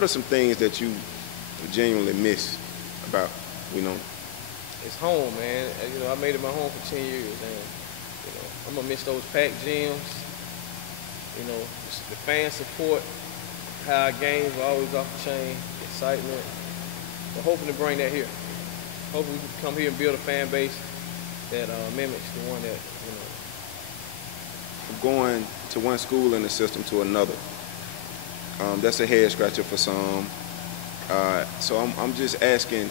what are some things that you genuinely miss about Winona? It's home, man. I made it my home for 10 years, and I'm gonna miss those packed gyms. The fan support, how our games were always off the chain, excitement. We're hoping to bring that here. Hopefully we can come here and build a fan base that mimics the one that. From going to one school in the system to another, that's a head scratcher for some. So I'm just asking,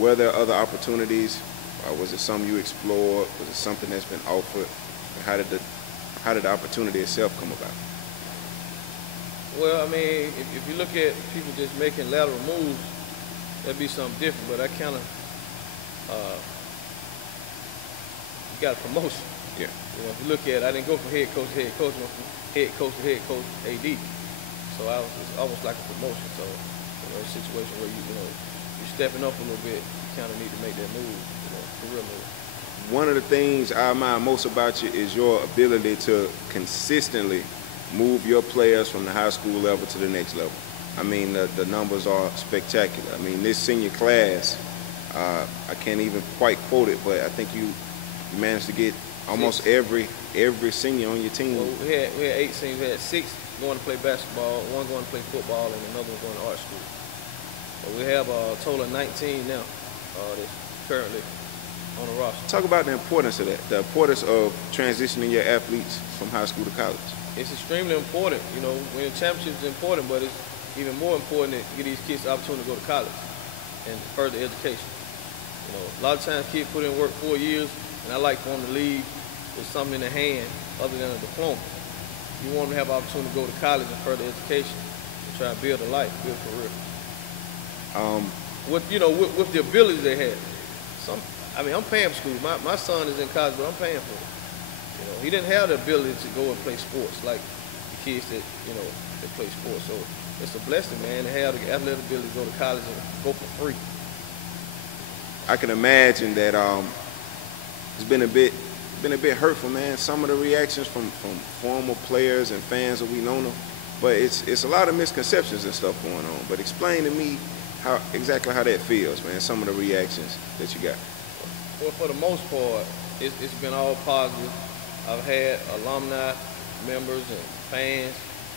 were there other opportunities? Was it something you explored? Was it something that's been offered? How did the opportunity itself come about? Well, I mean, if you look at people just making lateral moves, that'd be something different. But I kind of got a promotion. Yeah. If you look at it, I didn't go from head coach to head coach, I went from head coach to head coach AD. So it's almost like a promotion. So a situation where you're stepping up a little bit, you kind of need to make that move, career move. One of the things I admire most about you is your ability to consistently move your players from the high school level to the next level. I mean, the numbers are spectacular. I mean, this senior class, I can't even quite quote it, but I think you managed to get almost every senior on your team. Well, we had 8 seniors. We had 6 going to play basketball, 1 going to play football, and another one going to art school. So we have a total of 19 now that's currently on the roster. Talk about the importance of that, the importance of transitioning your athletes from high school to college. It's extremely important. Winning championships is important, but it's even more important to get these kids the opportunity to go to college and further education. A lot of times kids put in work 4 years, and I like for them to leave with something in their hand other than a diploma. You want them to have an opportunity to go to college and further education and try to build a life, build a career. With the abilities they have. I'm paying for school. My son is in college, but I'm paying for it. He didn't have the ability to go and play sports like the kids that play sports. So it's a blessing, man, to have the athletic ability to go to college and go for free. I can imagine that it's been a bit hurtful, man. Some of the reactions from former players and fans of Winona, but it's a lot of misconceptions and stuff going on. But explain to me exactly how that feels, man. Some of the reactions that you got. Well, for the most part, it's been all positive. I've had alumni, members, and fans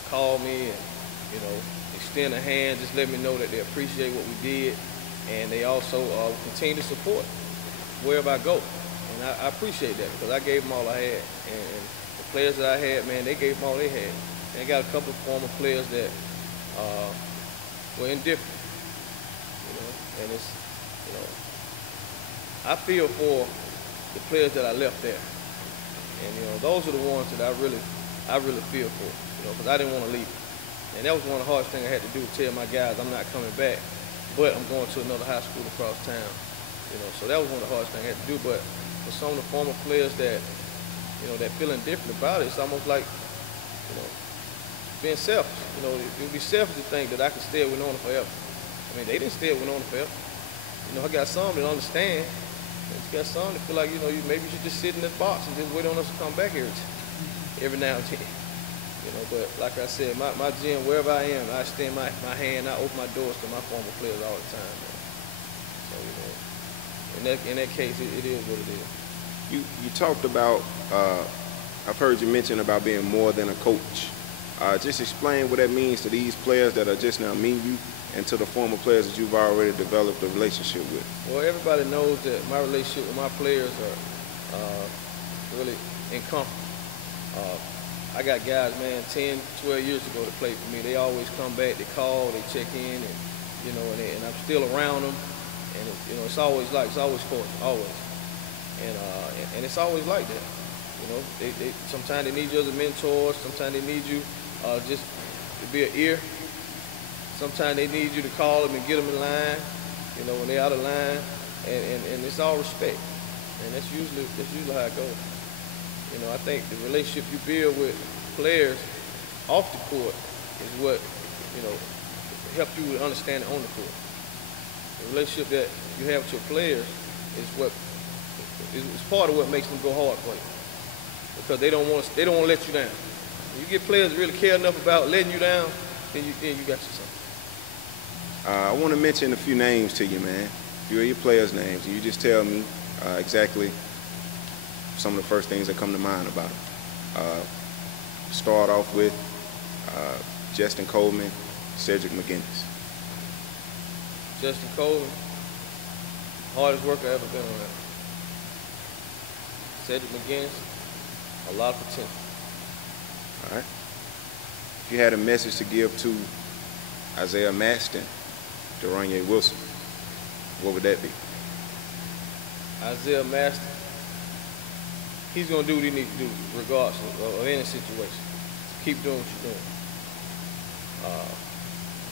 call me and extend a hand, just let me know that they appreciate what we did, and they also continue to support wherever I go. And I appreciate that because I gave them all I had, and the players that I had, man, they gave them all they had. And I got a couple of former players that were indifferent, and it's, I feel for the players that I left there, and those are the ones that I really feel for, because I didn't want to leave. And that was one of the hardest things I had to do, to tell my guys I'm not coming back, but I'm going to another high school across town. So that was one of the hardest things I had to do. But for some of the former players that, that feeling different about it, it's almost like, being selfish. It would be selfish to think that I could stay at Winona forever. I mean, they didn't stay at Winona forever. I got some that understand. You got some that feel like, maybe you should just sit in this box and just wait on us to come back every now and then. But like I said, my gym, wherever I am, I extend my hand, I open my doors to my former players all the time, man. So, in that case, it is what it is. You talked about, I've heard you mention about being more than a coach. Just explain what that means to these players that are just now meeting you and to the former players that you've already developed a relationship with. Well, everybody knows that my relationship with my players are really in comfort. I got guys, man, 10, 12 years ago that played for me. They always come back, they call, they check in, and and I'm still around them. And it's always cordial, always. And it's always like that. They sometimes they need you as a mentor. Sometimes they need you just to be an ear. Sometimes they need you to call them and get them in line. When they're out of line, and it's all respect. And that's usually how it goes. I think the relationship you build with players off the court is what, helps you to understand it on the court. The relationship that you have with your players is part of what makes them go hard for you. Because they don't want to let you down. When you get players that really care enough about letting you down, then you got you something. I want to mention a few names to you, man. A few of your players' names, and you just tell me exactly some of the first things that come to mind about them. Start off with Justin Coleman, Cedric McGinnis. Justin Coleman, hardest worker I ever been around. Cedric McGinnis, a lot of potential. All right. If you had a message to give to Isaiah Maston, Duranye Wilson, what would that be? Isaiah Maston, he's going to do what he needs to do regardless of any situation. Keep doing what you're doing.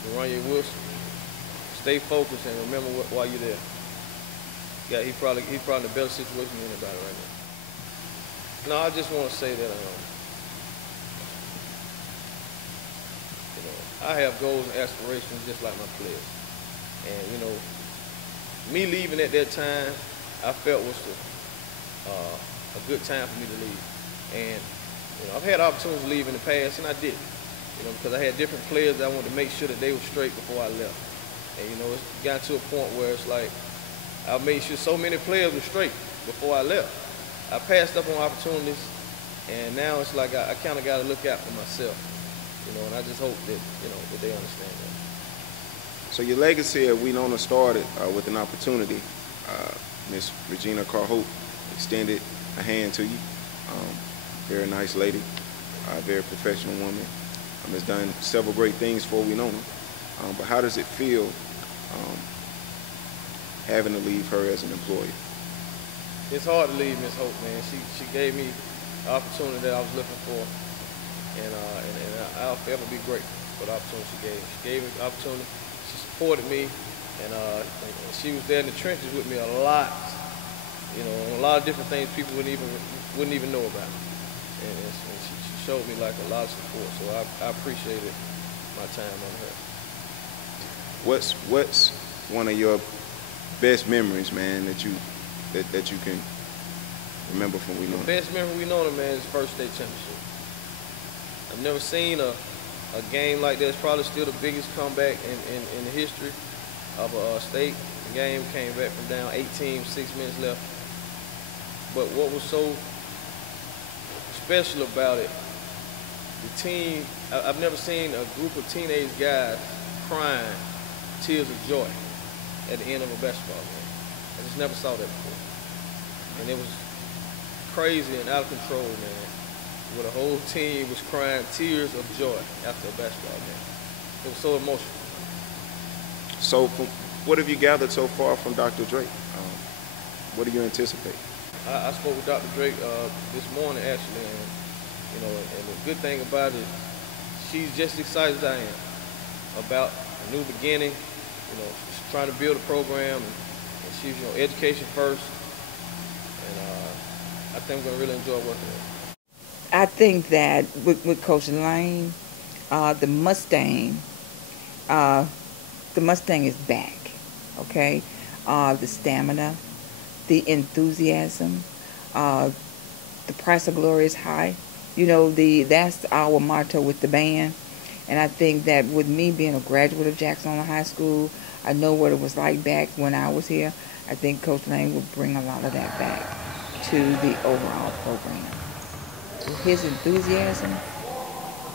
Duranye Wilson, stay focused and remember why you're there. Yeah, he's probably in a better situation than anybody right now. No, I just want to say that I have goals and aspirations just like my players. And me leaving at that time, I felt was a good time for me to leave. And I've had opportunities to leave in the past, and I did. Because I had different players that I wanted to make sure that they were straight before I left. And it's got to a point where it's like I made sure so many players were straight before I left. I passed up on opportunities, and now it's like I kind of got to look out for myself. And I just hope that that they understand that. So your legacy, we know, started with an opportunity. Miss Regina Carhope extended a hand to you. Very nice lady, very professional woman. Has done several great things for we know her. But how does it feel having to leave her as an employee? It's hard to leave Miss Hope, man. She gave me the opportunity that I was looking for, and I'll forever be grateful for the opportunity she gave me. She gave me the opportunity. She supported me, and she was there in the trenches with me a lot. On a lot of different things people wouldn't even know about. And she showed me like a lot of support, so I appreciated my time on her. What's one of your best memories, man, that you can remember from Winona? The best memory Winona, man, is first state championship. I've never seen a game like that. It's probably still the biggest comeback in the history of a state. The game came back from down 18, 6 minutes left. But what was so special about it, the team, I've never seen a group of teenage guys crying tears of joy at the end of a basketball game. I just never saw that before. And it was crazy and out of control, man, where the whole team was crying tears of joy after a basketball game. It was so emotional. So what have you gathered so far from Dr. Drake? What do you anticipate? I spoke with Dr. Drake this morning, actually, and the good thing about it, she's just excited as I am about a new beginning. She's trying to build a program, and she's education first, and I think we're gonna really enjoy working with her. I think that with Coach Lane, the Mustang is back. Okay, the stamina, the enthusiasm, the price of glory is high. That's our motto with the band. And I think that with me being a graduate of Jacksonville High School, I know what it was like back when I was here. I think Coach Lane will bring a lot of that back to the overall program. His enthusiasm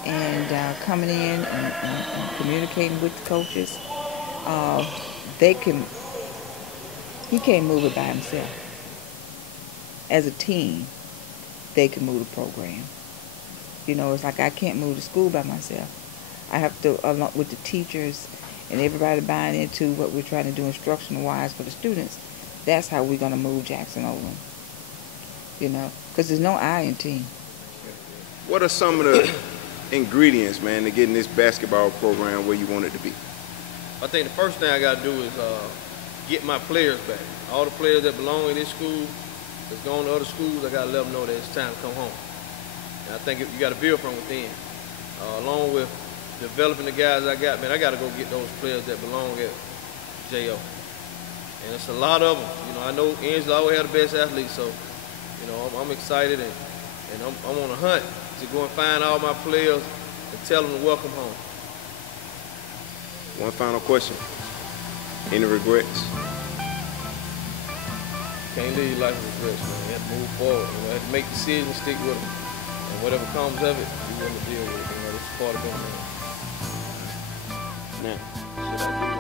and coming in and communicating with the coaches, he can't move it by himself. As a team, they can move the program. It's like I can't move the school by myself. I have to, along with the teachers and everybody buying into what we're trying to do instructional-wise for the students, that's how we're going to move Jackson over. Because there's no I in team. What are some of the ingredients, man, to getting this basketball program where you want it to be? I think the first thing I got to do is get my players back. All the players that belong in this school, that's going to other schools, I got to let them know that it's time to come home. And I think you got to build from within. Along with developing the guys I got, man, I got to go get those players that belong at JO. And it's a lot of them. I know Angela always had the best athletes, so, I'm excited and I'm on a hunt to go and find all my players and tell them to welcome home. One final question. Any regrets? Can't live your life with regrets, man. You have to move forward. You have to make decisions, stick with them. And whatever comes of it, you want to deal with it. It's part of being a man. Now, should I